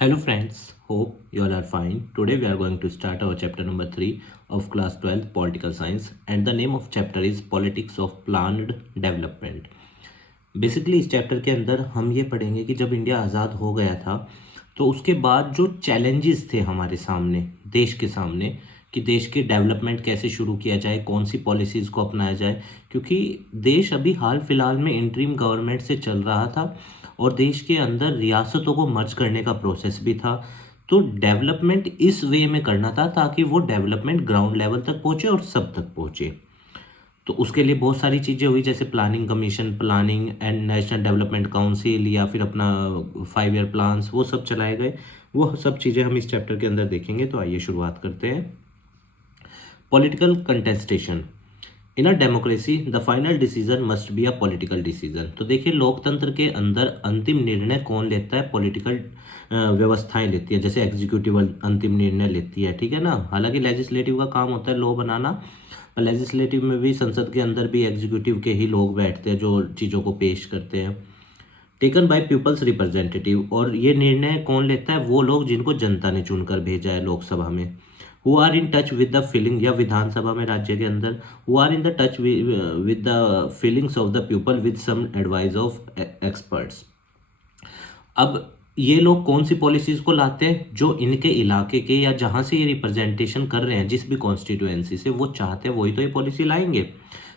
Hello friends, hope you all are fine. Today we are going to start our chapter number 3 of class 12 political science, and the name of chapter is politics of planned development. Basically इस chapter के अंदर हम ये पढ़ेंगे कि जब India आज़ाद हो गया था तो उसके बाद जो चैलेंजेस थे हमारे सामने, देश के सामने, कि देश की डेवलपमेंट कैसे शुरू किया जाए, कौन सी पॉलिसीज़ को अपनाया जाए, क्योंकि देश अभी हाल फिलहाल में इंटरिम गवर्नमेंट से चल रहा था और देश के अंदर रियासतों को मर्ज करने का प्रोसेस भी था। तो डेवलपमेंट इस वे में करना था ताकि वो डेवलपमेंट ग्राउंड लेवल तक पहुँचे और सब तक पहुँचे। तो उसके लिए बहुत सारी चीज़ें हुई, जैसे planning commission, planning and national development council, या फिर अपना 5 ईयर प्लान्स, वो सब चलाए गए। वो सब चीज़ें हम इस चैप्टर के अंदर देखेंगे। तो आइए शुरुआत करते हैं। Political contestation in a democracy the final decision must be a political decision. तो देखिए, लोकतंत्र के अंदर अंतिम निर्णय कौन लेता है? पॉलिटिकल व्यवस्थाएं लेती है। जैसे एग्जीक्यूटिव अंतिम निर्णय लेती है, ठीक है ना। हालांकि लेजिस्लेटिव का काम होता है लॉ बनाना, लेजिस्लेटिव में भी, संसद के अंदर भी एग्जीक्यूटिव के ही लोग बैठते हैं जो चीज़ों को पेश करते हैं। टेकन बाय पीपल्स रिप्रेजेंटेटिव, और ये निर्णय कौन लेता है? वो लोग जिनको जनता ने चुनकर भेजा है लोकसभा में। Who are in touch with the feeling, या विधानसभा में, राज्य के अंदर, who are in the touch with the feelings of the people with some advice of experts. अब ये लोग कौन सी पॉलिसीज को लाते हैं? जो इनके इलाके के, या जहां से ये रिप्रेजेंटेशन कर रहे हैं, जिस भी कॉन्स्टिट्यूएंसी से वो चाहते हैं, वही तो ये पॉलिसी लाएंगे।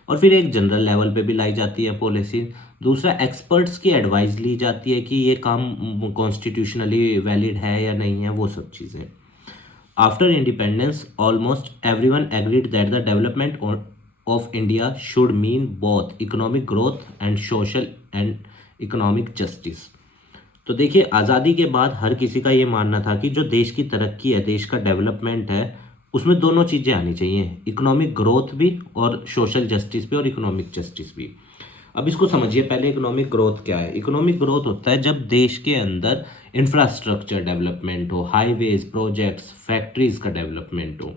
और फिर एक जनरल लेवल पे भी लाई जाती है पॉलिसी। दूसरा, एक्सपर्ट्स की एडवाइस ली जाती है कि ये काम कॉन्स्टिट्यूशनली वैलिड है या नहीं है, वो सब चीज़ें। After independence almost everyone agreed that the development of India should mean both economic growth and social and economic justice. तो देखिए, आज़ादी के बाद हर किसी का ये मानना था कि जो देश की तरक्की है, देश का डेवलपमेंट है, उसमें दोनों चीज़ें आनी चाहिए, इकोनॉमिक ग्रोथ भी और सोशल जस्टिस भी और इकोनॉमिक जस्टिस भी। अब इसको समझिए पहले, इकोनॉमिक ग्रोथ क्या है? इकोनॉमिक ग्रोथ होता है जब देश के अंदर इंफ्रास्ट्रक्चर डेवलपमेंट हो, हाईवेज, प्रोजेक्ट्स, फैक्ट्रीज का डेवलपमेंट हो।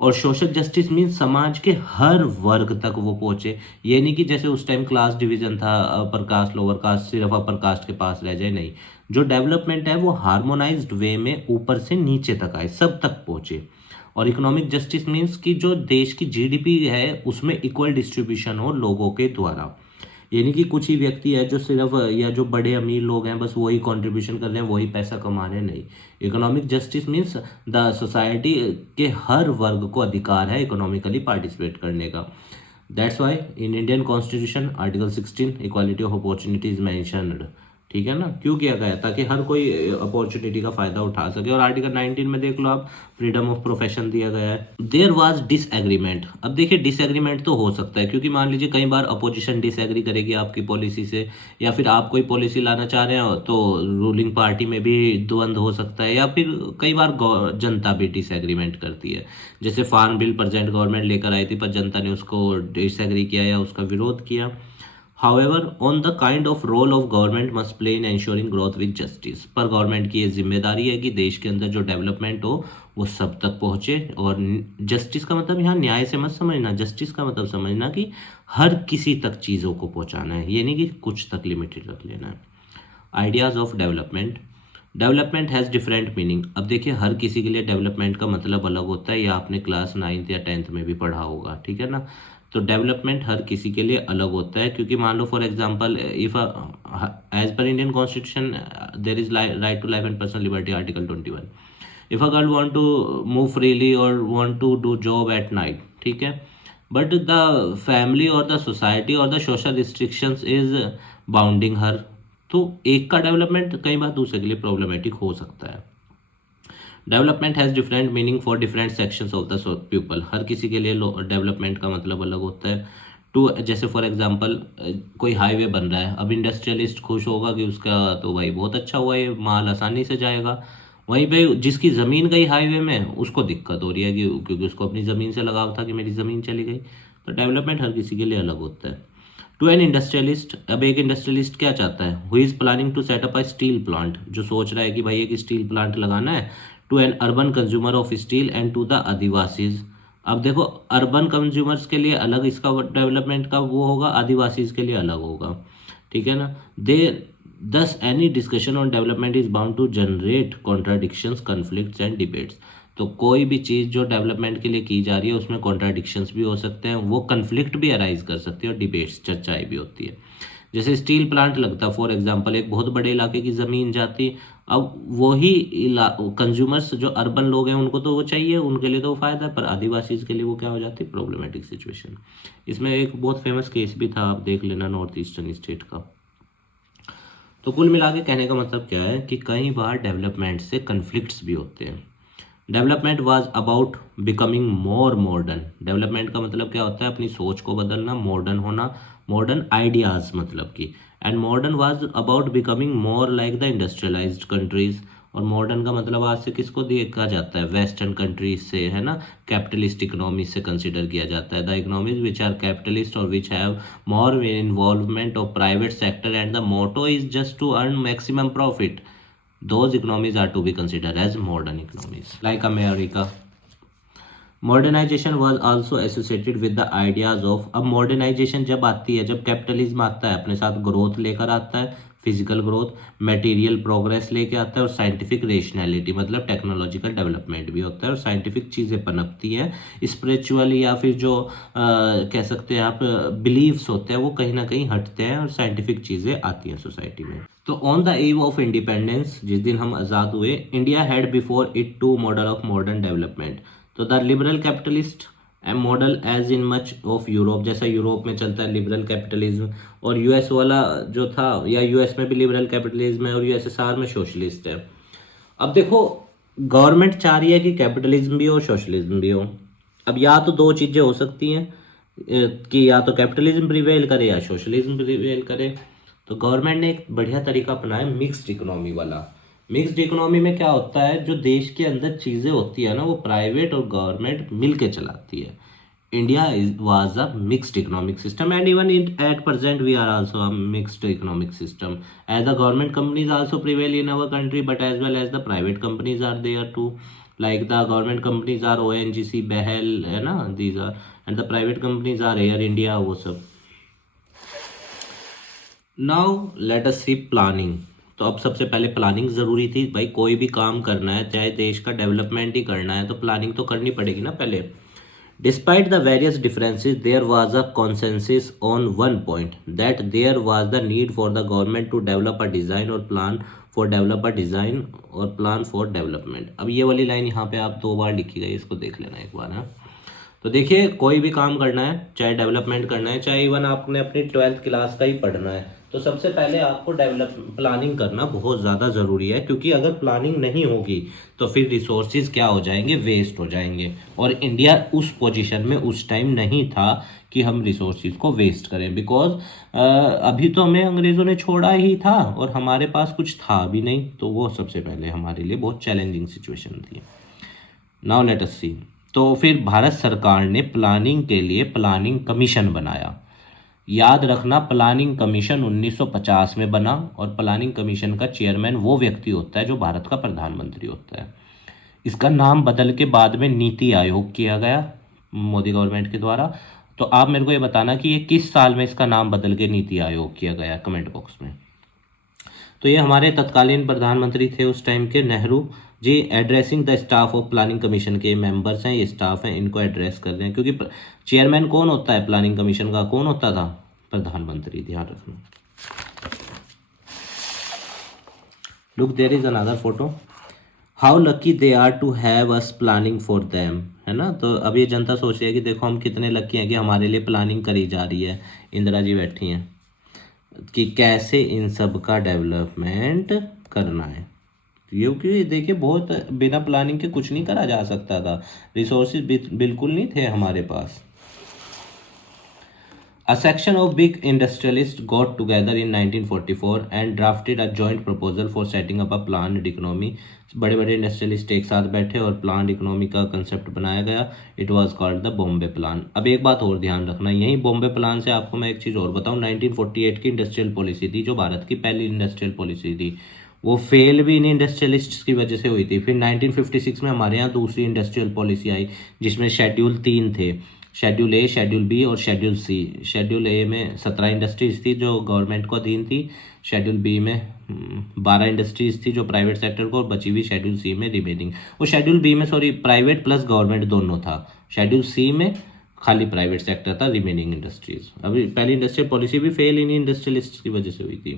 और सोशल जस्टिस मीन समाज के हर वर्ग तक वो पहुंचे। ये नहीं कि जैसे उस टाइम क्लास डिवीजन था, अपर कास्ट लोअर कास्ट सिर्फ अपर कास्ट के पास रह जाए, नहीं। जो डेवलपमेंट है वो हार्मोनाइज्ड वे में ऊपर से नीचे तक आए, सब तक पहुंचे। और इकोनॉमिक जस्टिस मीन्स कि जो देश की जीडीपी है उसमें इक्वल डिस्ट्रीब्यूशन हो लोगों के द्वारा। यानी कि कुछ ही व्यक्ति है जो सिर्फ, या जो बड़े अमीर लोग हैं, बस वही कंट्रीब्यूशन कर रहे हैं, वही पैसा कमा रहे हैं, नहीं। Economic justice means the society के हर वर्ग को अधिकार है इकोनॉमिकली पार्टिसिपेट करने का। That's why in Indian constitution article 16 equality of opportunities mentioned. ठीक है ना, क्यों किया गया? ताकि हर कोई अपॉर्चुनिटी का फायदा उठा सके। और आर्टिकल 19 में देख लो आप, फ्रीडम ऑफ प्रोफेशन दिया गया है। There was disagreement. अब देखिए, डिसएग्रीमेंट तो हो सकता है, क्योंकि मान लीजिए कई बार अपोजिशन डिसएग्री करेगी आपकी पॉलिसी से, या फिर आप कोई पॉलिसी लाना चाह रहे हो तो रूलिंग पार्टी में भी द्वंद्व हो सकता है, या फिर कई बार जनता भी डिसएग्रीमेंट करती है। जैसे फार्म बिल प्रेजेंट गवर्नमेंट लेकर आई थी, पर जनता ने उसको डिसएग्री किया या उसका विरोध किया। However, on the kind of role of government must play in ensuring growth with justice। पर गवर्नमेंट की ये जिम्मेदारी है कि देश के अंदर जो डेवलपमेंट हो वो सब तक पहुंचे। और जस्टिस का मतलब यहाँ न्याय से मत समझना, जस्टिस का मतलब समझना कि हर किसी तक चीज़ों को पहुंचाना है, ये नहीं कि कुछ तक लिमिटेड रख लेना है। Ideas of development. Development has different meaning. अब देखिए, हर किसी के लिए डेवलपमेंट का मतलब अलग होता है, या आपने क्लास 9th या 10th में भी पढ़ा होगा, ठीक है ना। तो डेवलपमेंट हर किसी के लिए अलग होता है, क्योंकि मान लो for example, if as per Indian constitution there is right to life and personal liberty article 21। If a girl want to move freely और want to do job at night, ठीक है, बट द फैमिली और the society और the social restrictions is bounding her, तो एक का development कई बार दूसरे के लिए प्रॉब्लमेटिक हो सकता है। Development has different meaning for different sections of the people. हर किसी के लिए डेवलपमेंट का मतलब अलग होता है। टू, जैसे फॉर एग्जांपल कोई हाईवे बन रहा है, अब इंडस्ट्रियलिस्ट खुश होगा कि उसका तो भाई बहुत अच्छा हुआ, ये माल आसानी से जाएगा। वहीं पे जिसकी ज़मीन गई हाईवे में, उसको दिक्कत हो रही है कि क्योंकि उसको अपनी ज़मीन से लगाव था कि मेरी ज़मीन चली गई। तो डेवलपमेंट हर किसी के लिए अलग होता है। टू एन इंडस्ट्रियलिस्ट, अब एक इंडस्ट्रियलिस्ट क्या चाहता है? Who is planning to set up a steel plant, जो सोच रहा है कि भाई एक स्टील प्लांट लगाना है। To an urban consumer of steel and to the Adivasis. अब देखो, अर्बन कंज्यूमर्स के लिए अलग इसका डेवलपमेंट का वो होगा, आदिवासीज के लिए अलग होगा, ठीक है ना। दे Thus, any discussion on development is bound to generate contradictions, conflicts and debates. तो कोई भी चीज़ जो डेवलपमेंट के लिए की जा रही है उसमें कॉन्ट्राडिक्शंस भी हो सकते हैं, वो कन्फ्लिक्ट भी अराइज कर सकती है और डिबेट्स चर्चाएं भी होती है। जैसे स्टील प्लांट लगता है फॉर एग्जांपल, एक बहुत बड़े इलाके की ज़मीन जाती, अब वही कंज्यूमर्स जो अर्बन लोग हैं उनको तो वो चाहिए, उनके लिए तो वो फ़ायदा है, पर आदिवासी के लिए वो क्या हो जाती है, प्रॉब्लमेटिक सिचुएशन। इसमें एक बहुत फेमस केस भी था, आप देख लेना, नॉर्थ ईस्टर्न स्टेट का। तो कुल मिला के कहने का मतलब क्या है कि कई बार डेवलपमेंट से कन्फ्लिक्ट्स भी होते हैं। Development was about becoming more modern. Development का मतलब क्या होता है, अपनी सोच को बदलना, मॉडर्न होना, मॉडर्न आइडियाज़ मतलब कि, and modern was about becoming more like the industrialised countries. और मॉडर्न का मतलब आज से किसको देखा जाता है, वेस्टर्न कंट्रीज से, है ना, कैपिटलिस्ट इकोनॉमी से कंसिडर किया जाता है। The economies which are capitalist और which have more involvement of private sector and the motto is just to earn maximum profit, those economies are to be considered as modern economies like America. Modernization was also associated with the ideas of, अब modernisation जब आती है, जब capitalism आता है अपने साथ growth लेकर आता है, फिजिकल ग्रोथ, मटेरियल प्रोग्रेस लेके आता है, और साइंटिफिक रेशनैलिटी मतलब टेक्नोलॉजिकल डेवलपमेंट भी होता है, और साइंटिफिक चीज़ें पनपती हैं। स्पिरिचुअल या फिर जो कह सकते हैं आप बिलीव्स होते हैं वो कहीं ना कहीं हटते हैं, और साइंटिफिक चीज़ें आती हैं सोसाइटी में। तो on the eve of independence, जिस दिन हम आज़ाद हुए, India had before it two model of modern development. तो the liberal capitalist model as in much of Europe, जैसा यूरोप में चलता है लिबरल कैपिटलिज्म, और यूएस वाला जो था, या यूएस में भी लिबरल कैपिटलिज्म है और यूएसएसआर में सोशलिस्ट है। अब देखो, गवर्नमेंट चाह रही है कि कैपिटलिज्म भी हो सोशलिज्म भी हो। अब या तो दो चीज़ें हो सकती हैं कि या तो कैपिटलिज्म प्रिवेल करे या सोशलिज्म प्रिवेल करे। तो गवर्नमेंट ने एक बढ़िया तरीका अपनाया, मिक्स्ड इकोनॉमी वाला। मिक्स्ड इकोनॉमी में क्या होता है, जो देश के अंदर चीज़ें होती है ना, वो प्राइवेट और गवर्नमेंट मिल के चलाती है। India was a mixed economic system and even at present we are also a mixed economic system, as the government companies also prevail in our country but as well as the private companies are there too, like the government companies are ONGC, BHEL, है ना, these are, and the private companies are Air India, वो सब। Now let us सी planning. तो अब सबसे पहले planning ज़रूरी थी भाई, कोई भी काम करना है, चाहे देश का डेवलपमेंट ही करना है, तो प्लानिंग तो करनी पड़ेगी ना पहले। Despite the various differences there was a consensus on one point, that there was the need for the government to develop a design और plan for develop a design और प्लान फॉर डेवलपमेंट। अब ये वाली line यहाँ पे आप 2 बार लिखी गई, इसको देख लेना एक बार ना। तो देखिए, कोई भी काम करना है, चाहे डेवलपमेंट करना है, चाहे इवन आपने अपनी 12th क्लास का ही पढ़ना है, तो सबसे पहले आपको प्लानिंग करना बहुत ज़्यादा ज़रूरी है, क्योंकि अगर प्लानिंग नहीं होगी तो फिर रिसोर्सेज क्या हो जाएंगे, वेस्ट हो जाएंगे। और इंडिया उस पोजीशन में उस टाइम नहीं था कि हम रिसोर्सेज को वेस्ट करें, बिकॉज अभी तो हमें अंग्रेज़ों ने छोड़ा ही था और हमारे पास कुछ था भी नहीं, तो वो सबसे पहले हमारे लिए बहुत चैलेंजिंग सिचुएशन थी। नाउ लेट अस सी। तो फिर भारत सरकार ने प्लानिंग के लिए प्लानिंग कमीशन बनाया। याद रखना, प्लानिंग कमीशन 1950 में बना, और प्लानिंग कमीशन का चेयरमैन वो व्यक्ति होता है जो भारत का प्रधानमंत्री होता है। इसका नाम बदल के बाद में नीति आयोग किया गया मोदी गवर्नमेंट के द्वारा। तो आप मेरे को ये बताना कि ये किस साल में इसका नाम बदल के नीति आयोग किया गया, कमेंट बॉक्स में। तो ये हमारे तत्कालीन प्रधानमंत्री थे उस टाइम के, Nehru ji, addressing the staff of planning commission के मेंबर्स हैं, ये स्टाफ हैं, इनको एड्रेस कर रहे हैं, क्योंकि चेयरमैन कौन होता है प्लानिंग कमीशन का, कौन होता था, प्रधानमंत्री, ध्यान रखना। Look, there is another photo, how lucky they are to have us planning for them, है ना। तो अब ये जनता सोच रही है कि देखो हम कितने लकी हैं कि हमारे लिए प्लानिंग करी जा रही है। इंदिरा जी बैठी हैं कि कैसे इन सब का डेवलपमेंट करना है, क्योंकि देखिए बहुत बिना प्लानिंग के कुछ नहीं करा जा सकता था, रिसोर्सेज बिल्कुल नहीं थे हमारे पास। A section of big industrialists got together in 1944 and drafted a joint proposal for setting up a planned economy. बड़े बड़े इंडस्ट्रियलिस्ट एक साथ बैठे और प्लान्ड इकोनॉमी का कंसेप्ट बनाया गया। It was called the Bombay plan. अब एक बात और ध्यान रखना, यही बॉम्बे प्लान से आपको मैं एक चीज़ और बताऊं, 1948 की इंडस्ट्रियल पॉलिसी थी जो भारत की पहली इंडस्ट्रियल पॉलिसी थी, वो फेल भी इन इंडस्ट्रियलिस्ट्स की वजह से हुई थी। फिर 1956 में हमारे यहाँ दूसरी इंडस्ट्रियल पॉलिसी आई जिसमें शेड्यूल 3 थे, शेड्यूल ए, शेड्यूल बी और शेड्यूल सी। शेड्यूल ए में 17 इंडस्ट्रीज थी जो गवर्नमेंट को अधीन थी, शेड्यूल बी में 12 इंडस्ट्रीज थी जो प्राइवेट सेक्टर को, और बची हुई शेड्यूल सी में रिमेनिंग, और शेड्यूल बी में सॉरी प्राइवेट प्लस गवर्नमेंट दोनों था, शेड्यूल सी में खाली प्राइवेट सेक्टर था, रिमेनिंग इंडस्ट्रीज। अभी पहली इंडस्ट्रियल पॉलिसी भी फेल इन्हीं इंडस्ट्रियलिस्ट की वजह से हुई थी,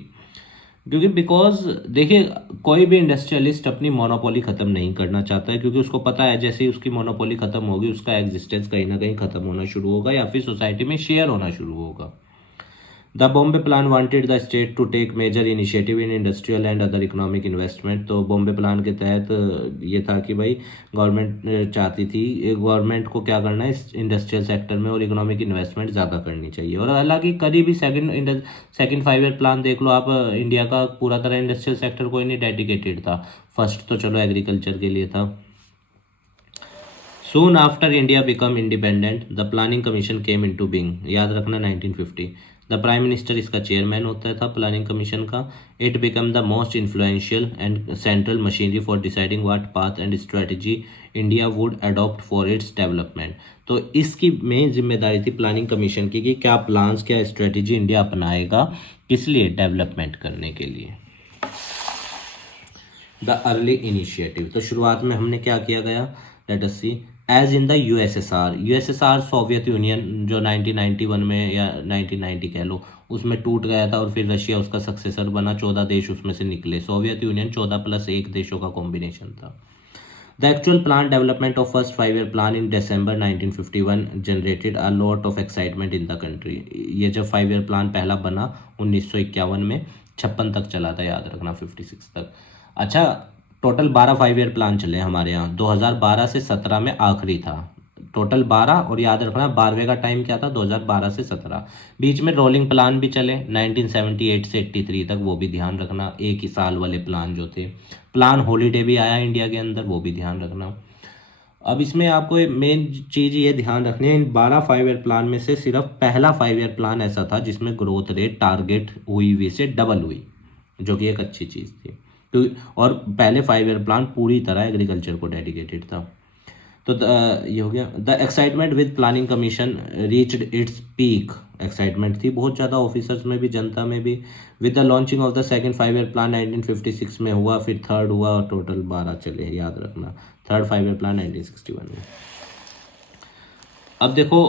क्योंकि बिकॉज देखिए कोई भी इंडस्ट्रियलिस्ट अपनी मोनोपोली ख़त्म नहीं करना चाहता है, क्योंकि उसको पता है जैसे ही उसकी मोनोपोली ख़त्म होगी उसका एग्जिस्टेंस कहीं ना कहीं ख़त्म होना शुरू होगा या फिर सोसाइटी में शेयर होना शुरू होगा। The Bombay plan wanted the state to take major initiative in industrial and other economic investment. तो बॉम्बे प्लान के तहत ये था कि भाई गवर्नमेंट चाहती थी, गवर्नमेंट को क्या करना है इस इंडस्ट्रियल सेक्टर में और इकोनॉमिक इन्वेस्टमेंट ज़्यादा करनी चाहिए। और हालांकि करी भी सेकंड 5 ईयर प्लान देख लो आप, इंडिया का पूरा तरह इंडस्ट्रियल सेक्टर कोई नहीं डेडिकेटेड था। फर्स्ट तो चलो एग्रीकल्चर के लिए था। Soon after India became independent, the Planning Commission came into being। याद रखना 1950। द प्राइम मिनिस्टर इसका चेयरमैन होता था प्लानिंग कमीशन का। It become the most influential and central machinery for deciding what path and strategy India would adopt for its development. तो इसकी main जिम्मेदारी थी प्लानिंग कमीशन की कि क्या प्लान्स, क्या स्ट्रेटजी इंडिया अपनाएगा, किस लिए, डेवलपमेंट करने के लिए। द अर्ली इनिशिएटिव, तो शुरुआत में हमने क्या किया गया, let us see. As in the USSR Soviet Union जो 1991 में या 1990 कह लो उसमें टूट गया था, और फिर रशिया उसका सक्सेसर बना, 14 देश उसमें से निकले। सोवियत यूनियन 14+1 देशों का कॉम्बिनेशन था। The actual plan development of first 5 year plan in December 1951 generated a lot of excitement in the country. ये जब 5 ईयर प्लान पहला बना 1951 में, 56 तक चला था, याद रखना 56 तक। अच्छा, टोटल 12 5 ईयर प्लान चले हमारे यहाँ, 2012 से 17 में आखिरी था। टोटल 12, और याद रखना 12वें का टाइम क्या था, 2012 से 17। बीच में रोलिंग प्लान भी चले 1978 से 83 तक, वो भी ध्यान रखना, एक ही साल वाले प्लान जो थे। प्लान हॉलीडे भी आया इंडिया के अंदर, वो भी ध्यान रखना। अब इसमें आपको मेन चीज़ ये ध्यान रखनी है, इन 12 5 ईयर प्लान में से सिर्फ पहला 5 ईयर प्लान ऐसा था जिसमें ग्रोथ रेट टारगेट हुई हुई से डबल हुई, जो कि एक अच्छी चीज़ थी। तो और पहले 5 ईयर प्लान पूरी तरह एग्रीकल्चर को डेडिकेटेड था। तो ये हो गया। The excitement with planning commission reached its peak, excitement थी बहुत ज़्यादा ऑफिसर्स में भी, जनता में भी। With the launching of the second 5 year plan 1956 में हुआ, फिर थर्ड हुआ, और टोटल 12 चले, याद रखना। थर्ड 5 ईयर प्लान 1961 में। अब देखो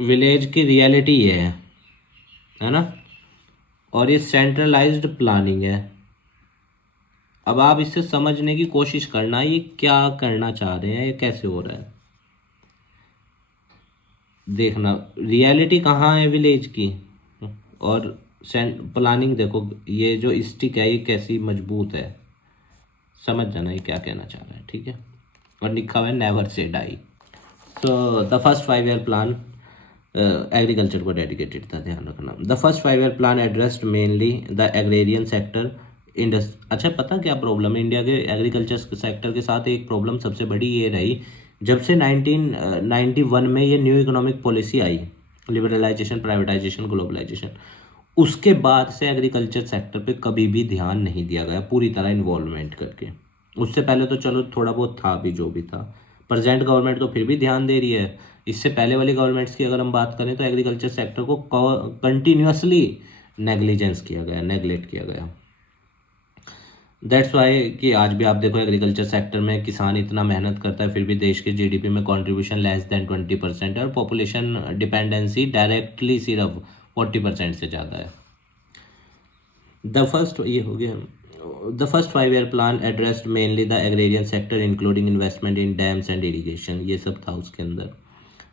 विलेज की रियलिटी ये है ना, और ये सेंट्रलाइज्ड प्लानिंग है। अब आप इससे समझने की कोशिश करना, ये क्या करना चाह रहे हैं, ये कैसे हो रहा है, देखना रियलिटी कहाँ है विलेज की। और प्लानिंग देखो, ये जो स्टिक है ये कैसी मजबूत है, समझ जाना ये क्या कहना चाह रहा है, ठीक है। और लिखा हुआ है never say die. So the first 5 year plan agriculture को डेडिकेटेड था, ध्यान रखना। The first 5 year plan addressed mainly the agrarian sector अच्छा, पता क्या प्रॉब्लम है इंडिया के एग्रीकल्चर सेक्टर के साथ? एक प्रॉब्लम सबसे बड़ी ये रही, जब से 1991 में ये न्यू इकोनॉमिक पॉलिसी आई, लिबरलाइजेशन, प्राइवेटाइजेशन, ग्लोबलाइजेशन, उसके बाद से एग्रीकल्चर सेक्टर पे कभी भी ध्यान नहीं दिया गया पूरी तरह इन्वॉल्वमेंट करके। उससे पहले तो चलो थोड़ा बहुत था भी, जो भी था। प्रेजेंट गवर्नमेंट तो फिर भी ध्यान दे रही है। इससे पहले वाली गवर्नमेंट्स की अगर हम बात करें तो एग्रीकल्चर सेक्टर को कंटिन्यूसली नेग्लिजेंस किया गया, नेग्लेक्ट किया गया। दैट्स वाई कि आज भी आप देखो एग्रीकल्चर सेक्टर में किसान इतना मेहनत करता है, फिर भी देश के जीडीपी में कंट्रीब्यूशन लेस देन 20% है, और पॉपुलेशन डिपेंडेंसी डायरेक्टली सिर्फ 40% से ज़्यादा है। द फर्स्ट ये हो गया। The first 5 year plan addressed mainly the agrarian sector including investment in dams and irrigation, ये सब था उसके अंदर।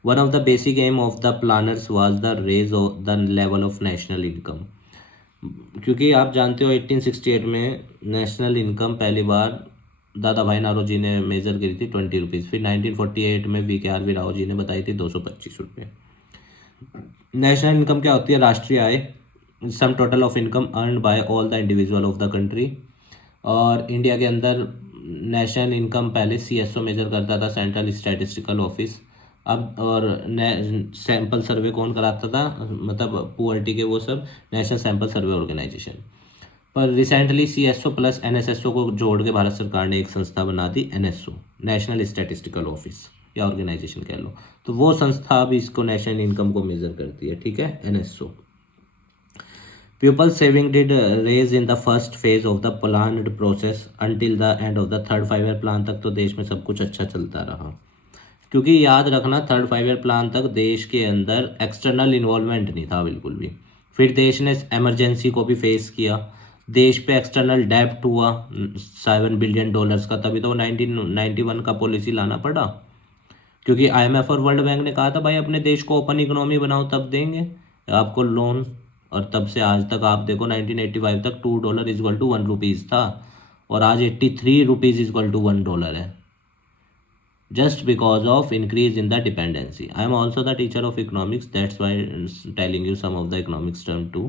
One of the basic aim of the planners was the raise of the level of national income, क्योंकि आप जानते हो 1868 में नेशनल इनकम पहली बार दादा भाई नारोजी ने मेजर करी थी 20 रुपीज़, फिर 1948 में VKRV राव जी ने बताई थी 225 रुपये। नेशनल इनकम क्या होती है? राष्ट्रीय आय, sum total of income earned by all the individual of the country. और इंडिया के अंदर नेशनल इनकम पहले CSO मेजर करता था, सेंट्रल स्टैटिस्टिकल ऑफिस। अब और सैंपल सर्वे कौन कराता था, मतलब पुअर्टी के वो सब, नेशनल सैंपल सर्वे ऑर्गेनाइजेशन। पर रिसेंटली CSO प्लस NSSO को जोड़ के भारत सरकार ने एक संस्था बना दी, NSO, नेशनल स्टैटिस्टिकल ऑफिस या ऑर्गेनाइजेशन कह लो। तो वो संस्था अब इसको नेशनल इनकम को मेजर करती है, ठीक है, NSO। Pupil saving did raise in the first phase of the planned process until the end of the third 5 year plan तक तो देश में सब कुछ अच्छा चलता रहा, क्योंकि याद रखना थर्ड 5 ईयर प्लान तक देश के अंदर एक्सटर्नल इन्वॉल्वमेंट नहीं था बिल्कुल भी। फिर देश ने एमरजेंसी को भी फेस किया, देश पे एक्सटर्नल डेब्ट हुआ $7 बिलियन का, तभी तो 1991 का पॉलिसी लाना पड़ा, क्योंकि आईएमएफ और वर्ल्ड बैंक ने कहा था भाई अपने देश को ओपन इकोनॉमी बनाओ तब देंगे आपको लोन। और तब से आज तक आप देखो 1985 तक $2 इजक्वल टू ₹1 था, और आज ₹83 इजक्वल टू $1 है, just because of increase in the dependency. I am also the teacher of economics, that's why I'm telling you some of the economics term too.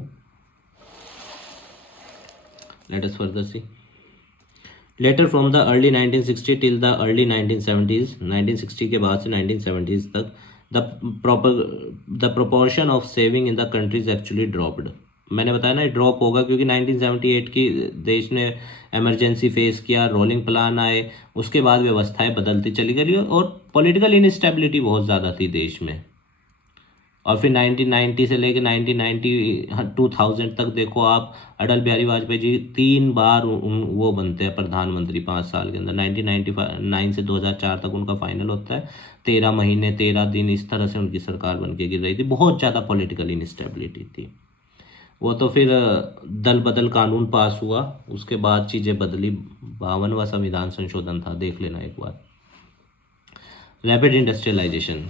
Let us further see. Later from the early 1960 till the early 1970s, 1960 के बाद से 1970s तक the proportion of saving in the country is actually dropped. मैंने बताया ना drop होगा क्योंकि 1978 की देश ने इमरजेंसी फेस किया, रोलिंग प्लान आए, उसके बाद व्यवस्थाएं बदलती चली गई और पॉलिटिकल इनस्टेबिलिटी बहुत ज़्यादा थी देश में। और फिर 1990 से लेकर 2000 तक देखो आप, अटल बिहारी वाजपेयी जी 3 बार वो बनते हैं प्रधानमंत्री 5 साल के अंदर। 1999 से 2004 तक उनका फाइनल होता है, 13 महीने 13 दिन इस तरह से उनकी सरकार बन के गिर रही थी, बहुत ज़्यादा पॉलिटिकल इनस्टेबिलिटी थी। वो तो फिर दल बदल कानून पास हुआ, उसके बाद चीज़ें बदली, 52वां संविधान संशोधन था, देख लेना एक बार। रैपिड इंडस्ट्रियलाइजेशन,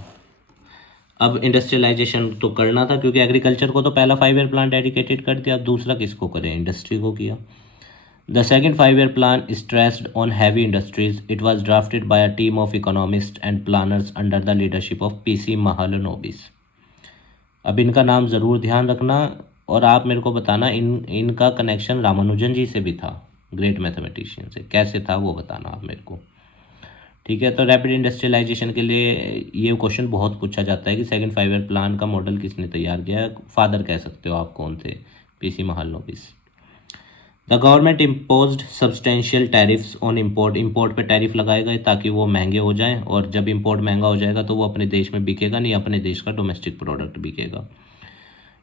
अब इंडस्ट्रियलाइजेशन तो करना था क्योंकि एग्रीकल्चर को तो पहला 5 ईयर प्लान डेडिकेटेड कर दिया, दूसरा किसको करें, इंडस्ट्री को किया। The second 5 year plan stressed on heavy industries, it was drafted bye a team of economist and planners under the leadership of PC Mahalanobis. अब इनका नाम ज़रूर ध्यान रखना और आप मेरे को बताना इनका कनेक्शन रामानुजन जी से भी था, ग्रेट मैथमेटिशियन से, कैसे था वो बताना आप मेरे को, ठीक है। तो रैपिड इंडस्ट्रियलाइजेशन के लिए ये क्वेश्चन बहुत पूछा जाता है कि सेकंड 5 ईयर प्लान का मॉडल किसने तैयार किया, फादर कह सकते हो आप, कौन थे, PC Mahalanobis. The government imposed substantial tariffs on import पे टैरिफ लगाए गए ताकि वो महंगे हो जाएं, और जब इम्पोर्ट महंगा हो जाएगा तो वो अपने देश में बिकेगा नहीं, अपने देश का डोमेस्टिक प्रोडक्ट बिकेगा।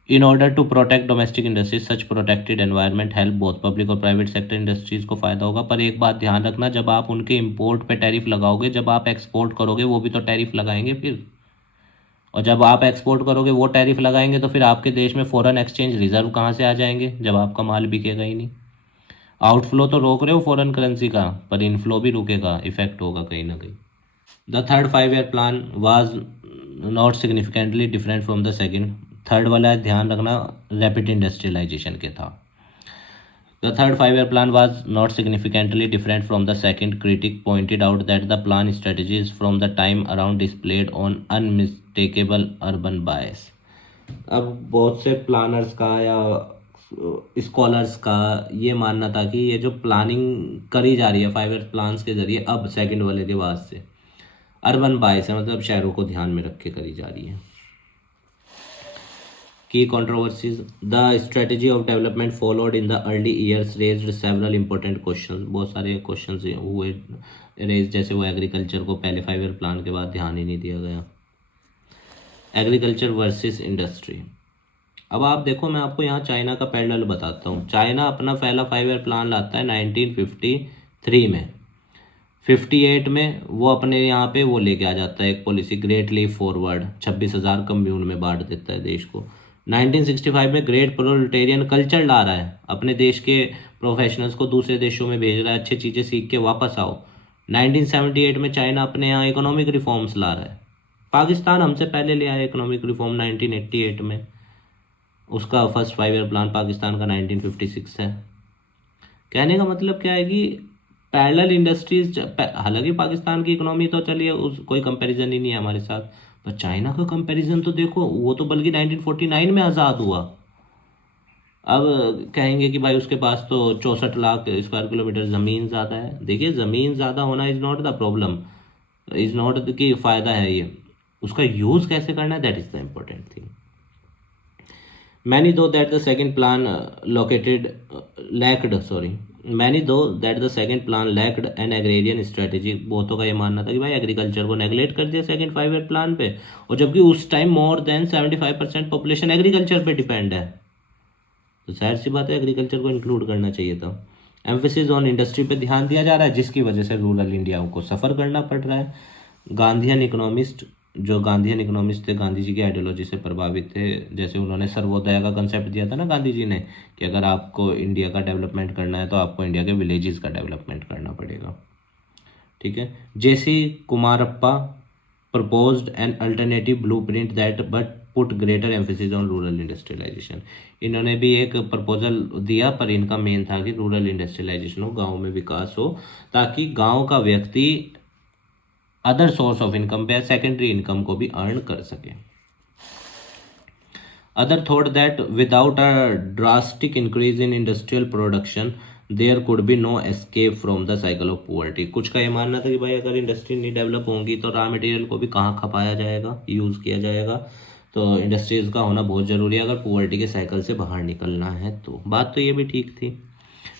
In order to protect domestic industries, such protected environment help both public और प्राइवेट सेक्टर इंडस्ट्रीज को फ़ायदा होगा। पर एक बात ध्यान रखना, जब आप उनके इंपोर्ट पे टैरिफ लगाओगे, जब आप एक्सपोर्ट करोगे वो भी तो टैरिफ लगाएंगे फिर, और जब आप एक्सपोर्ट करोगे वो टैरिफ लगाएंगे तो फिर आपके देश में फॉरेन एक्सचेंज रिजर्व कहाँ से आ जाएंगे जब आपका माल बिकेगा ही नहीं। आउटफ्लो तो रोक रहे हो फॉरेन करेंसी का, पर इनफ्लो भी रुकेगा, इफेक्ट होगा कहीं ना कहीं। The third 5 year plan was not significantly different from the second, third वाला ध्यान रखना रैपिड इंडस्ट्रियलाइजेशन के था। The third 5 year plan was not significantly different from the second, critic pointed out that the plan strategies from the time around displayed on unmistakable urban bias. अब बहुत से planners का या स्कॉलर्स का ये मानना था कि ये जो प्लानिंग करी जा रही है 5 ईयर प्लान्स के जरिए अब सेकेंड वाले के बाद से, अर्बन बायस है, मतलब शहरों को ध्यान में रख के करी जा रही है। Key controversies, the strategy of development followed in the early years raised several important questions, बहुत सारे क्वेश्चंस हुए रेज, जैसे वो एग्रीकल्चर को पहले 5 ईयर प्लान के बाद ध्यान ही नहीं दिया गया। एग्रीकल्चर वर्सेस इंडस्ट्री, अब आप देखो मैं आपको यहाँ चाइना का पैरेलल बताता हूँ। चाइना अपना पहला 5 ईयर प्लान लाता है 1953 में, 58 में वो अपने यहाँ पे वो लेके आ जाता है एक policy, great leap forward, 26,000 commune में बांट देता है देश को। 1965 में ग्रेट प्रोलेटेरियन कल्चर ला रहा है, अपने देश के प्रोफेशनल्स को दूसरे देशों में भेज रहा है, अच्छी चीज़ें सीख के वापस आओ। 1978 में चाइना अपने यहाँ इकोनॉमिक रिफॉर्म्स ला रहा है। पाकिस्तान हमसे पहले ले आया इकोनॉमिक रिफॉर्म 1988 में, उसका फर्स्ट 5 ईयर प्लान पाकिस्तान का 1956 है। कहने का मतलब क्या है कि पैरेलल इंडस्ट्रीज, हालांकि पाकिस्तान की इकोनॉमी तो चलिए उस कोई कंपैरिजन ही नहीं है हमारे साथ, पर चाइना का कंपैरिजन तो देखो, वो तो बल्कि 1949 में आज़ाद हुआ। अब कहेंगे कि भाई उसके पास तो 64 लाख स्क्वायर किलोमीटर ज़मीन ज़्यादा है। देखिए ज़मीन ज़्यादा होना is not the problem, is not कि फ़ायदा है, ये उसका यूज़ कैसे करना है, that is the important thing. Many though that the second plan lacked an agrarian strategy, बहुतों का ये मानना था कि भाई एग्रीकल्चर को नेगलेक्ट कर दिया सेकंड 5 ईयर प्लान पे, और जबकि उस time more than 75% population agriculture पे डिपेंड है। तो जाहिर सी बात है एग्रीकल्चर को इंक्लूड करना चाहिए था। एम्फेसिस ऑन इंडस्ट्री पे ध्यान दिया जा रहा है, जिसकी वजह से रूरल इंडिया को सफ़र करना पड़ रहा है। गांधीयन इकोनॉमिस्ट, जो गांधीयन इकोनॉमिस्ट थे, गांधी जी की आइडियोलॉजी से प्रभावित थे। जैसे उन्होंने सर्वोदय का कंसेप्ट दिया था ना गांधी जी ने, कि अगर आपको इंडिया का डेवलपमेंट करना है तो आपको इंडिया के विलेजेस का डेवलपमेंट करना पड़ेगा। ठीक है। जेसी Kumarappa proposed an alternative blueprint that but put greater emphasis on rural industrialization। इन्होंने भी एक प्रपोजल दिया, पर इनका मेन था कि रूरल इंडस्ट्रियलाइजेशन हो, गांव में विकास हो, ताकि गांव का व्यक्ति अदर सोर्स ऑफ इनकम पे सेकेंडरी इनकम को भी अर्न कर सके। Other thought that without a drastic increase in industrial production there could be no escape from the cycle of poverty। कुछ का ये मानना था कि भाई अगर इंडस्ट्री नहीं डेवलप होंगी तो रॉ मटेरियल को भी कहाँ खपाया जाएगा, यूज़ किया जाएगा। तो इंडस्ट्रीज़ का होना बहुत ज़रूरी है अगर पुअर्टी के साइकिल से बाहर निकलना है। तो बात तो ये भी ठीक थी।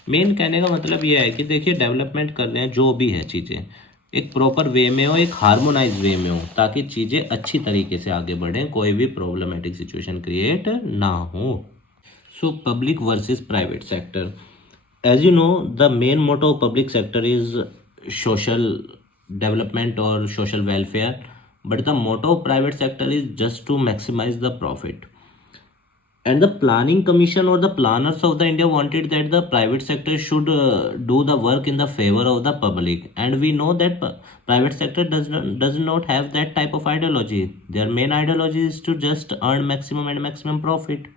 मेन कहने का मतलब ये है कि देखिए डेवलपमेंट कर रहे हैं जो भी है चीज़ें, एक प्रॉपर वे में हो, एक हार्मोनाइज वे में हो, ताकि चीज़ें अच्छी तरीके से आगे बढ़ें, कोई भी प्रॉब्लमेटिक सिचुएशन क्रिएट ना हो। So public versus private sector, as you know the main motto of public sector is social development और social welfare, but the motto of private sector is just to maximise the profit. And the planning commission or the planners of the India wanted that the private sector should do the work in the favor of the public, and we know that private sector does not have that type of ideology. Their main ideology is to just earn maximum and maximum profit.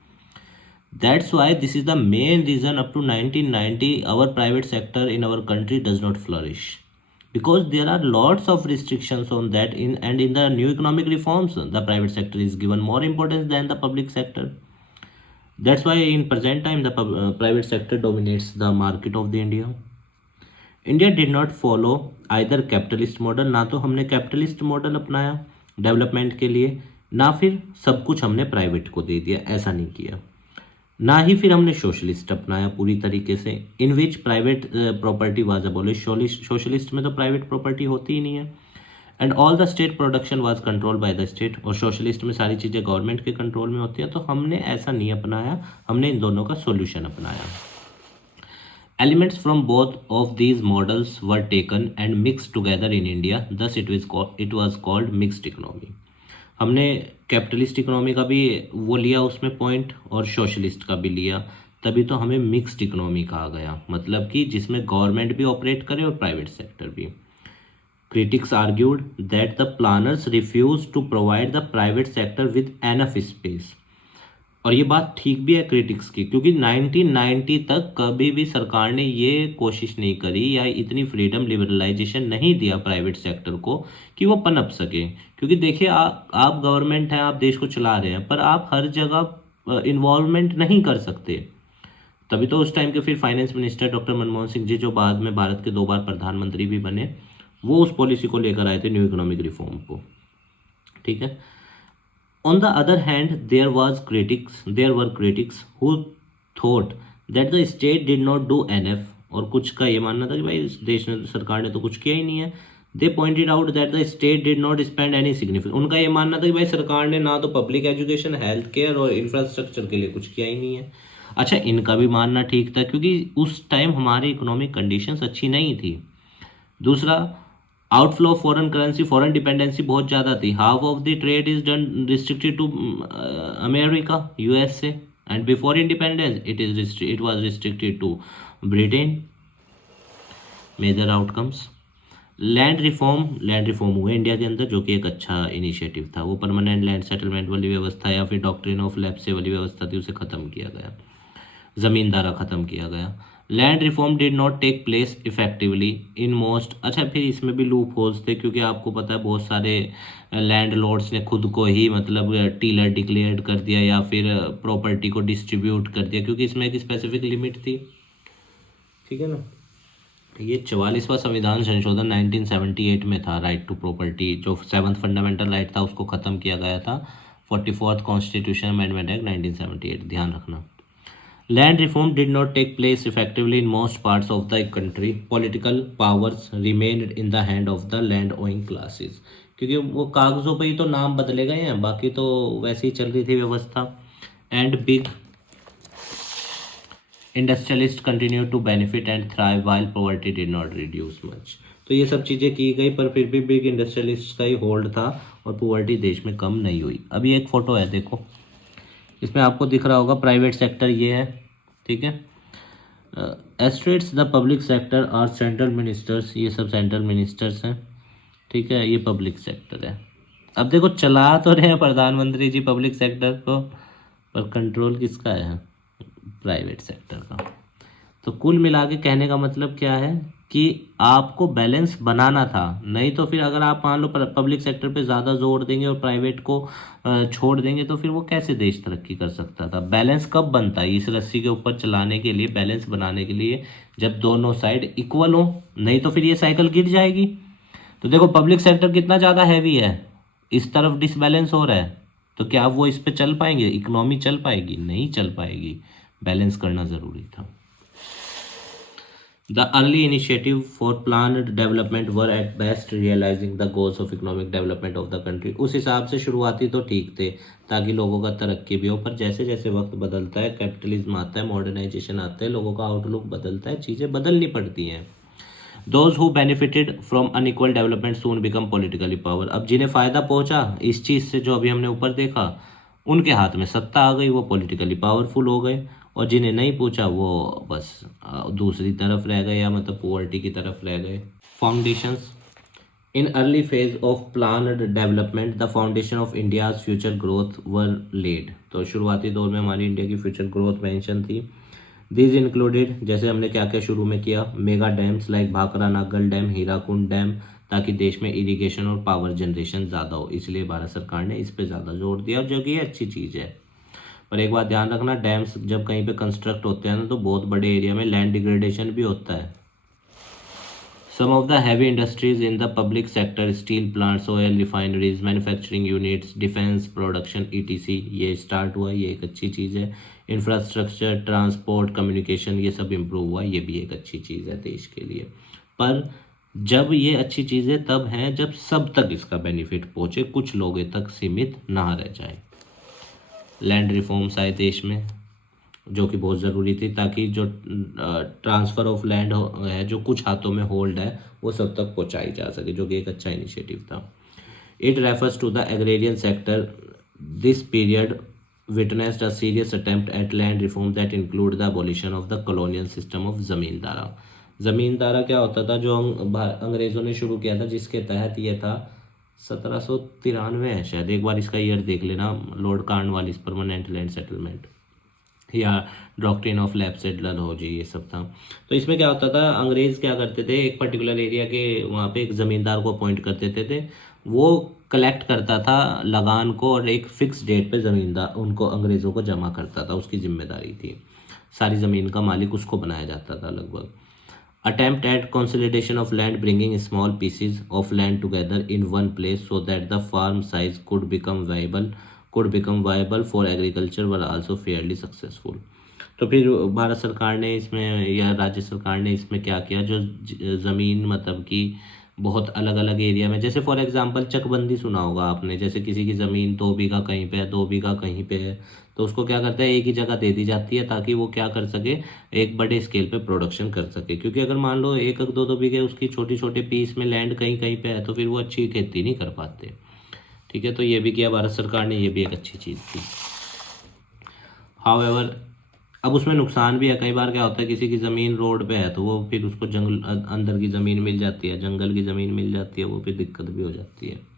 That's why this is the main reason up to 1990 our private sector in our country does not flourish, because there are lots of restrictions on that and in the new economic reforms the private sector is given more importance than the public sector. That's why in present time the private sector dominates the market of the India. India did not follow either capitalist model, ना तो हमने capitalist model अपनाया development के लिए, ना फिर सब कुछ हमने प्राइवेट को दे दिया, ऐसा नहीं किया। ना ही फिर हमने सोशलिस्ट अपनाया पूरी तरीके से, in which private property was abolish. Socialist में तो प्राइवेट प्रॉपर्टी होती ही नहीं है, and all the state production was control by the state, और सोशलिस्ट में सारी चीज़ें गवर्नमेंट के कंट्रोल में होती हैं। तो हमने ऐसा नहीं अपनाया, हमने इन दोनों का सोल्यूशन अपनाया। Elements from both of these models were taken and mix together in India, thus it was called mixed economy. हमने कैपिटलिस्ट इकोनॉमी का भी वो लिया उसमें पॉइंट, और सोशलिस्ट का भी लिया, तभी तो हमें मिक्स्ड इकोनॉमी कहा गया, मतलब कि जिसमें गवर्नमेंट भी ऑपरेट करे और प्राइवेट सेक्टर भी। Critics argued that the planners refused to provide the private sector with enough space। और ये बात ठीक भी है क्रिटिक्स की, क्योंकि 1990 तक कभी भी सरकार ने ये कोशिश नहीं करी या इतनी फ्रीडम लिबरलाइजेशन नहीं दिया प्राइवेट सेक्टर को कि वो पनप सके। क्योंकि देखिए आप गवर्नमेंट हैं, आप देश को चला रहे हैं, पर आप हर जगह इन्वॉल्वमेंट नहीं कर सकते। तभी तो उस टाइम के फिर finance minister doctor Manmohan Singh ji, जो बाद में भारत के 2 बार प्रधानमंत्री भी बने, वो उस पॉलिसी को लेकर आए थे, न्यू इकोनॉमिक रिफॉर्म को। ठीक है। On the other hand there were critics who thought that the state did not do enough, और कुछ का ये मानना था कि भाई इस देश ने, सरकार ने तो कुछ किया ही नहीं है। They pointed out that the state did not spend any significant, उनका ये मानना था कि भाई सरकार ने ना तो पब्लिक एजुकेशन, हेल्थ केयर और इंफ्रास्ट्रक्चर के लिए कुछ किया ही नहीं है। अच्छा, इनका भी मानना ठीक था, क्योंकि उस टाइम हमारी इकोनॉमिक कंडीशंस अच्छी नहीं थी। दूसरा, outflow of foreign currency, foreign dependency बहुत ज़्यादा थी। Half of the trade is done restricted to America, USA, and before independence it was restricted to Britain. Major outcomes, land reform हुए India के अंदर, जो कि एक अच्छा इनिशिएटिव था। वो परमानेंट लैंड सेटलमेंट वाली व्यवस्था या फिर डॉक्ट्रिन ऑफ लैप्से वाली व्यवस्था थी, उसे ख़त्म किया गया, ज़मींदारा ख़त्म किया गया। Land reform did not take place effectively in most, अच्छा फिर इसमें भी लूप होल्स थे, क्योंकि आपको पता है बहुत सारे लैंड लॉर्ड्स ने खुद को ही मतलब टीलर डिक्लेयर कर दिया या फिर प्रॉपर्टी को डिस्ट्रीब्यूट कर दिया, क्योंकि इसमें एक स्पेसिफिक लिमिट थी। ठीक है ना। ये 44वां संविधान संशोधन 1978 में था, राइट टू प्रॉपर्टी, जो 7th फंडामेंटल राइट था उसको ख़त्म किया गया था। 44th कॉन्स्टिट्यूशन अमेंडमेंट एक्ट 1978, ध्यान रखना। Land reform did not take place effectively in most parts of the country. Political powers remained in the hand of the land owning classes. क्योंकि वो कागजों पे ही तो नाम बदले गए हैं, बाकी तो वैसे ही चल रही थी व्यवस्था। And big industrialist continue to benefit and thrive while poverty did not reduce much. तो ये सब चीज़ें की गई पर फिर भी बिग इंडस्ट्रियलिस्ट का ही होल्ड था और पॉवर्टी देश में कम नहीं हुई। अभी एक फ़ोटो है देखो, इसमें आपको दिख रहा होगा प्राइवेट सेक्टर ये है, ठीक है। Estates the public sector are central ministers, ये सब सेंट्रल मिनिस्टर्स हैं, ठीक है। ये पब्लिक सेक्टर है। अब देखो चला तो रहे हैं प्रधानमंत्री जी पब्लिक सेक्टर को, पर कंट्रोल किसका है? प्राइवेट सेक्टर का। तो कुल मिला के कहने का मतलब क्या है कि आपको बैलेंस बनाना था, नहीं तो फिर अगर आप मान लो पब्लिक सेक्टर पे ज़्यादा जोर देंगे और प्राइवेट को छोड़ देंगे तो फिर वो कैसे देश तरक्की कर सकता था? बैलेंस कब बनता है? इस रस्सी के ऊपर चलाने के लिए, बैलेंस बनाने के लिए, जब दोनों साइड इक्वल हो, नहीं तो फिर ये साइकिल गिर जाएगी। तो देखो पब्लिक सेक्टर कितना ज़्यादा हैवी है, इस तरफ डिसबैलेंस हो रहा है, तो क्या वो इस पे चल पाएंगे? इकोनॉमी चल पाएगी? नहीं चल पाएगी। बैलेंस करना ज़रूरी था। The early initiative for planned development were at best realizing the goals of economic development of the country। उस हिसाब से शुरुआती तो ठीक थे ताकि लोगों का तरक्की भी हो, पर जैसे जैसे वक्त बदलता है, कैपिटलिज्म आता है, मॉडर्नाइजेशन आता है, लोगों का आउटलुक बदलता है, चीज़ें बदलनी पड़ती हैं। Those who benefited from unequal development soon become politically power। अब जिन्हें फ़ायदा पहुंचा इस चीज़ से, जो अभी हमने ऊपर देखा, उनके हाथ में सत्ता आ गई, वो पॉलिटिकली पावरफुल हो गए, और जिन्हें नहीं पूछा वो बस दूसरी तरफ रह गए, या मतलब पॉवर्टी की तरफ रह गए। Foundations in early phase of planned development the foundation of India's future growth were laid. तो शुरुआती दौर में हमारी इंडिया की फ्यूचर ग्रोथ मेंशन थी। दिस इंक्लूडेड, जैसे हमने क्या क्या शुरू में किया, mega dams like Bhakra Nangal dam, Hirakud dam, ताकि देश में इरिगेशन और पावर जनरेशन ज़्यादा हो, इसलिए भारत सरकार ने इस पे ज़्यादा जोर दिया, जो कि अच्छी चीज़ है। पर एक बात ध्यान रखना, डैम्स जब कहीं पे कंस्ट्रक्ट होते हैं ना, तो बहुत बड़े एरिया में लैंड डिग्रेडेशन भी होता है। Some of the heavy industries in the public sector, steel plants, oil refineries, manufacturing units, defence production ETC, ये स्टार्ट हुआ, ये एक अच्छी चीज़ है। इंफ्रास्ट्रक्चर, ट्रांसपोर्ट, कम्युनिकेशन, ये सब इम्प्रूव हुआ, ये भी एक अच्छी चीज़ है देश के लिए। पर जब ये अच्छी चीज़ें तब हैं जब सब तक इसका बेनिफिट पहुँचे, कुछ लोगों तक सीमित ना रह जाए। लैंड रिफॉर्म्स आए देश में, जो कि बहुत ज़रूरी थी, ताकि जो ट्रांसफ़र ऑफ लैंड है, जो कुछ हाथों में होल्ड है, वो सब तक पहुंचाई जा सके, जो कि एक अच्छा इनिशिएटिव था। It refers to the agrarian sector. This period witnessed a serious attempt at land reform that include the abolition of the colonial system of zamindara. Zamindara क्या होता था, जो अंग्रेज़ों ने शुरू किया था, जिसके तहत ये था 1793 है शायद, एक बार इसका ईयर देख लेना, Lord Cornwallis permanent land settlement, या डॉक्ट्रिन ऑफ लैब सेटलर हो जी, ये सब था। तो इसमें क्या होता था, अंग्रेज़ क्या करते थे, एक पर्टिकुलर एरिया के वहाँ पे एक ज़मींदार को अपॉइंट कर देते थे, वो कलेक्ट करता था लगान को, और एक फ़िक्स डेट पे ज़मींदार उनको, अंग्रेज़ों को जमा करता था, उसकी जिम्मेदारी थी, सारी ज़मीन का मालिक उसको बनाया जाता था लगभग। Attempt at consolidation of land, bringing small pieces of land together in one place so that the farm size could become viable for agriculture, were also fairly successful। तो फिर भारत सरकार ने इसमें, या राज्य सरकार ने इसमें क्या किया, जो ज़मीन मतलब कि बहुत अलग अलग एरिया में, जैसे फॉर एग्जांपल चकबंदी सुना होगा आपने, जैसे किसी की ज़मीन 2 बीघा कहीं पे है, 2 बीघा कहीं पे है, तो उसको क्या करता है, एक ही जगह दे दी जाती है, ताकि वो क्या कर सके, एक बड़े स्केल पे प्रोडक्शन कर सके। क्योंकि अगर मान लो 1-2 बीघे उसकी छोटी छोटे पीस में लैंड कहीं कहीं पे है, तो फिर वो अच्छी खेती नहीं कर पाते, ठीक है। तो ये भी किया भारत सरकार ने, ये भी एक अच्छी चीज़ थी। हाउएवर, अब उसमें नुकसान भी है, कई बार क्या होता है, किसी की ज़मीन रोड पे है, तो वो फिर उसको जंगल अंदर की ज़मीन मिल जाती है, जंगल की ज़मीन मिल जाती है, वो फिर दिक्कत भी हो जाती है।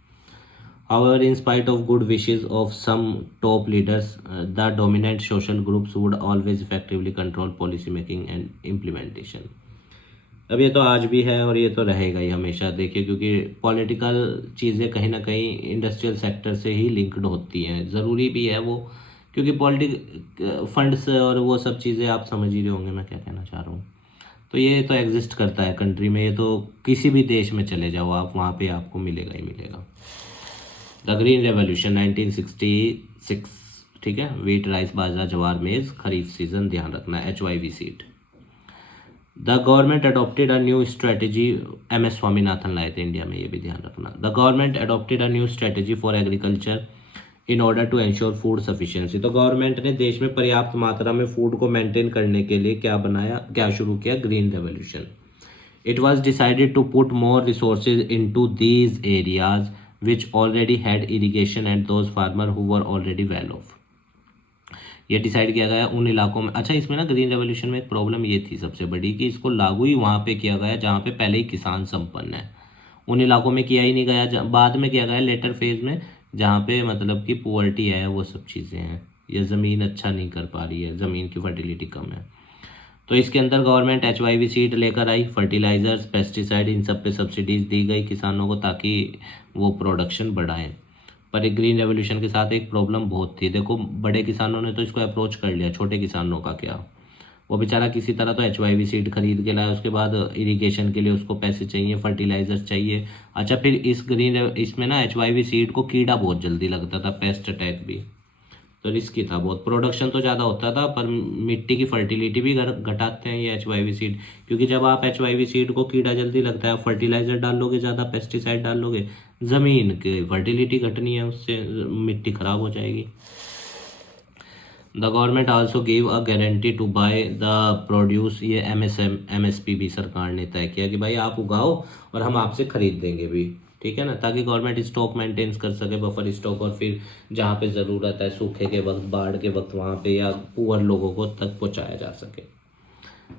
However, in spite of good wishes of some top leaders, the dominant social groups would always effectively control policy making and implementation। अब ये तो आज भी है और ये तो रहेगा ही हमेशा, देखिए, क्योंकि पॉलिटिकल चीज़ें कहीं ना कहीं इंडस्ट्रियल सेक्टर से ही लिंक्ड होती हैं, ज़रूरी भी है वो, क्योंकि फंड्स और वो सब चीज़ें आप समझ ही रहे होंगे मैं क्या कहना चाह रहा हूँ। तो ये तो एग्जिस्ट करता है कंट्री में, ये तो किसी भी देश में चले जाओ आप, वहाँ पे आपको मिलेगा ही मिलेगा। द ग्रीन रेवोल्यूशन 1966, ठीक है। वीट, राइस, बाजरा, जवार, मेज़, खरीफ सीजन, ध्यान रखना, HYV seed. The government adopted a new strategy, MS Swaminathan लाए थे इंडिया में, ये भी ध्यान रखना। The government adopted a new strategy for agriculture in order to ensure food sufficiency. तो गवर्नमेंट ने देश में पर्याप्त मात्रा में फूड को मेंटेन करने के लिए क्या शुरू किया? Green revolution. It was decided to put more resources in to these areas which already had irrigation and those farmer who were already well off. ये डिसाइड किया गया उन इलाकों में। अच्छा, इसमें ना ग्रीन रेवोल्यूशन में एक प्रॉब्लम ये थी सबसे बड़ी कि इसको लागू ही वहाँ पे किया गया जहाँ पे पहले ही किसान संपन्न है। उन इलाकों में किया ही नहीं गया, बाद में किया गया लेटर फेज में, जहाँ पे मतलब कि पुअर्टी है, वो सब चीज़ें हैं, या ज़मीन अच्छा नहीं कर पा रही है, ज़मीन की फर्टिलिटी कम है। तो इसके अंदर गवर्नमेंट HYV सीड लेकर आई, फर्टिलाइजर्स, पेस्टिसाइड, इन सब पे सब्सिडीज़ दी गई किसानों को ताकि वो प्रोडक्शन बढ़ाएं। पर एक ग्रीन रेवोल्यूशन के साथ एक प्रॉब्लम बहुत थी। देखो, बड़े किसानों ने तो इसको अप्रोच कर लिया, छोटे किसानों का क्या? वो बेचारा किसी तरह तो HYV सीड खरीद के लाया, उसके बाद इरिगेशन के लिए उसको पैसे चाहिए, फर्टिलाइजर चाहिए। अच्छा, फिर इसमें ना HYV सीड को कीड़ा बहुत जल्दी लगता था, पेस्ट अटैक भी, तो रिस्की था बहुत। प्रोडक्शन तो ज़्यादा होता था पर मिट्टी की फर्टिलिटी भी घटाते हैं ये HYV सीड, क्योंकि जब आप HYV सीड को कीड़ा जल्दी लगता है, आप फर्टिलाइजर डाल लोगे, ज़्यादा पेस्टिसाइड डाल लोगे, ज़मीन की फर्टिलिटी घटनी है, उससे मिट्टी खराब हो जाएगी। The government also give a guarantee to buy the produce. ये MSP भी सरकार ने तय किया कि भाई आप उगाओ और हम आपसे खरीद देंगे भी, ठीक है ना, ताकि गवर्नमेंट स्टॉक मेंटेन कर सके, बफर स्टॉक, और फिर जहाँ पे ज़रूरत है सूखे के वक्त, बाढ़ के वक्त, वहाँ पे या पुअर लोगों को तक पहुँचाया जा सके,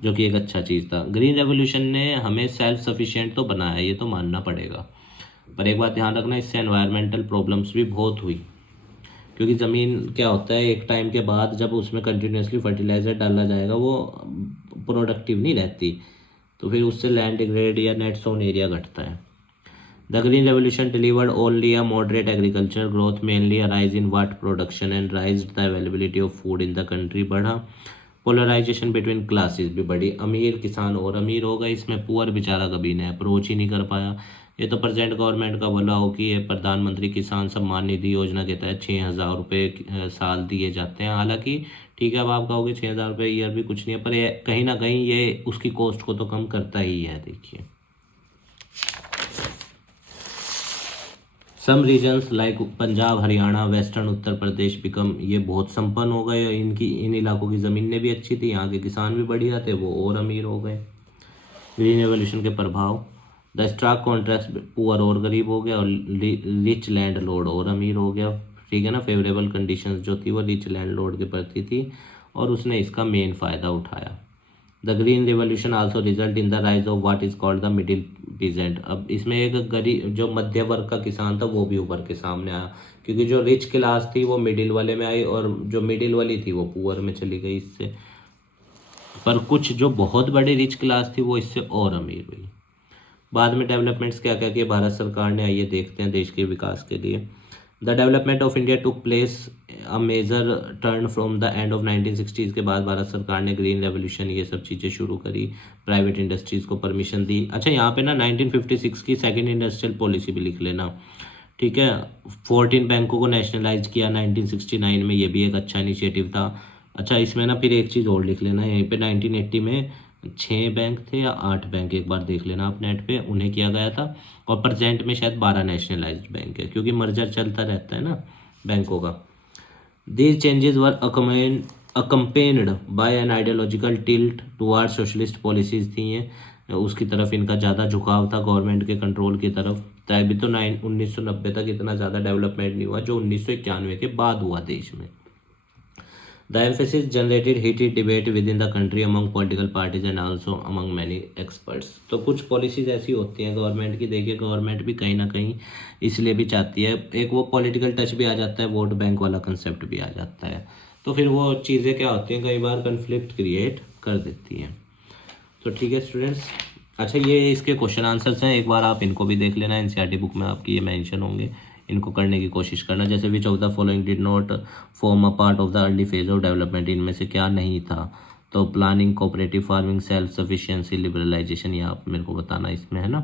जो कि एक अच्छा चीज़ था। ग्रीन रेवोल्यूशन ने हमें सेल्फ सफिशिएंट तो बनाया, ये तो मानना पड़ेगा, पर एक बात ध्यान रखना, इससे एनवायरमेंटल प्रॉब्लम्स भी बहुत हुई, क्योंकि ज़मीन क्या होता है, एक टाइम के बाद जब उसमें कंटिन्यूसली फर्टिलाइज़र डाला जाएगा वो प्रोडक्टिव नहीं रहती, तो फिर उससे लैंड डिग्रेड या नेट सोन एरिया घटता है। The green revolution delivered only a moderate agriculture growth, mainly a rise in wheat production and rise the availability of food in the country. बढ़ा पोलराइजेशन बिटवीन क्लासेस भी बढ़ी, अमीर किसान और अमीर हो गए, इसमें पुअर बेचारा कभी ने अप्रोच ही नहीं कर पाया। ये तो प्रेजेंट गवर्नमेंट का भला हो कि ये प्रधानमंत्री किसान सम्मान निधि योजना के तहत 6,000 रुपये साल दिए जाते हैं। हालांकि ठीक है, अब आप कहोगे 6,000 रुपये ईयर भी कुछ नहीं है, पर ये कहीं ना कहीं ये उसकी कॉस्ट को तो कम करता ही है। देखिए, some reasons like Punjab, Haryana, western Uttar Pradesh become, ये बहुत संपन्न हो गए, इन इलाकों की ज़मीनें भी अच्छी थी, यहाँ के किसान भी बढ़िया थे, वो और अमीर हो गए। ग्रीन रेवोल्यूशन के प्रभाव, द स्टार्क कॉन्ट्रास्ट, पुअर और गरीब हो गया और रिच लैंड लॉर्ड और अमीर हो गया, ठीक है ना। फेवरेबल कंडीशंस जो थी वो रिच लैंड लॉर्ड के प्रति थी और उसने इसका मेन फ़ायदा उठाया। The green revolution also result in the rise of what is called the middle peasant. अब इसमें एक गरीब जो मध्य वर्ग का किसान था वो भी उभर के सामने आया, क्योंकि जो रिच क्लास थी वो मिडिल वाले में आई और जो मिडिल वाली थी वो पुअर में चली गई इससे। पर कुछ जो बहुत बड़ी रिच क्लास थी वो इससे और अमीर हुई। बाद में डेवलपमेंट्स क्या क्या किए भारत सरकार ने, आइए देखते हैं देश के विकास के लिए। The development of India took place a major turn from the end of 1960s के बाद भारत सरकार ने ग्रीन रेवोल्यूशन ये सब चीज़ें शुरू करी, प्राइवेट इंडस्ट्रीज़ को परमिशन दी। अच्छा, यहाँ पे ना 1956 की सेकेंड इंडस्ट्रियल पॉलिसी भी लिख लेना, ठीक है। 14 बैंकों को नेशनलाइज किया 1969 में, ये भी एक अच्छा इनिशिएटिव था। अच्छा, इसमें ना फिर एक चीज़ और लिख लेना, यहीं पे 1980 में 6 बैंक थे या 8 बैंक, एक बार देख लेना आप नेट पे, उन्हें किया गया था। और प्रेजेंट में शायद 12 नेशनलाइज्ड बैंक है, क्योंकि मर्जर चलता रहता है ना बैंकों का। These changes were accompanied by an ideological tilt toward socialist policies थी ये, उसकी तरफ इनका ज़्यादा झुकाव था, गवर्नमेंट के कंट्रोल की तरफ। तभी तो 1990 तक इतना ज़्यादा डेवलपमेंट नहीं हुआ जो 1991 के बाद हुआ देश में। The emphasis generated heated debate within the country among political parties and also among many experts। तो कुछ पॉलिसीज ऐसी होती हैं गवर्नमेंट की, देखिए गवर्नमेंट भी कहीं ना कहीं इसलिए भी चाहती है, एक वो पॉलिटिकल टच भी आ जाता है, वोट बैंक वाला कंसेप्ट भी आ जाता है, तो फिर वो चीज़ें क्या होती हैं, कई बार कन्फ्लिक्ट क्रिएट कर देती हैं। तो ठीक है स्टूडेंट्स, अच्छा ये इसके क्वेश्चन आंसर्स हैं, एक बार आप इनको भी देख लेना, NCERT बुक में आपकी ये मेंशन होंगे, इनको करने की कोशिश करना। जैसे which of the following did not form a part of the early phase of development, इनमें से क्या नहीं था, तो planning, cooperative farming, self sufficiency, liberalisation, ये आप मेरे को बताना इसमें, है ना।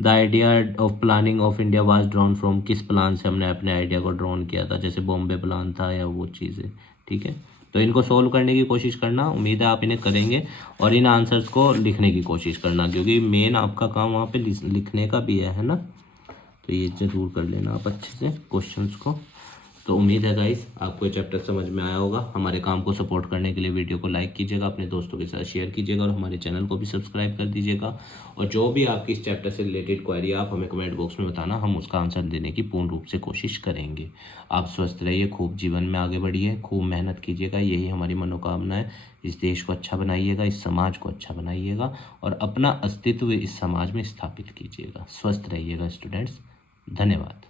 The idea of planning of India was drawn from, किस प्लान से हमने अपने आइडिया को ड्रॉन किया था, जैसे बॉम्बे प्लान था या वो चीज़ें, ठीक है। तो इनको सोल्व करने की कोशिश करना, उम्मीद है आप इन्हें करेंगे, और इन आंसर्स को लिखने की कोशिश करना, क्योंकि मेन आपका काम वहाँ पे लिखने का भी है ना। तो ये ज़रूर कर लेना आप अच्छे से क्वेश्चंस को, तो उम्मीद है गाइस आपको ये चैप्टर समझ में आया होगा। हमारे काम को सपोर्ट करने के लिए वीडियो को लाइक कीजिएगा, अपने दोस्तों के साथ शेयर कीजिएगा और हमारे चैनल को भी सब्सक्राइब कर दीजिएगा। और जो भी आपकी इस चैप्टर से रिलेटेड क्वेरी आप हमें कमेंट बॉक्स में बताना, हम उसका आंसर देने की पूर्ण रूप से कोशिश करेंगे। आप स्वस्थ रहिए, खूब जीवन में आगे बढ़िए, खूब मेहनत कीजिएगा, यही हमारी मनोकामना है। इस देश को अच्छा बनाइएगा, इस समाज को अच्छा बनाइएगा और अपना अस्तित्व इस समाज में स्थापित कीजिएगा। स्वस्थ रहिएगा स्टूडेंट्स, धन्यवाद।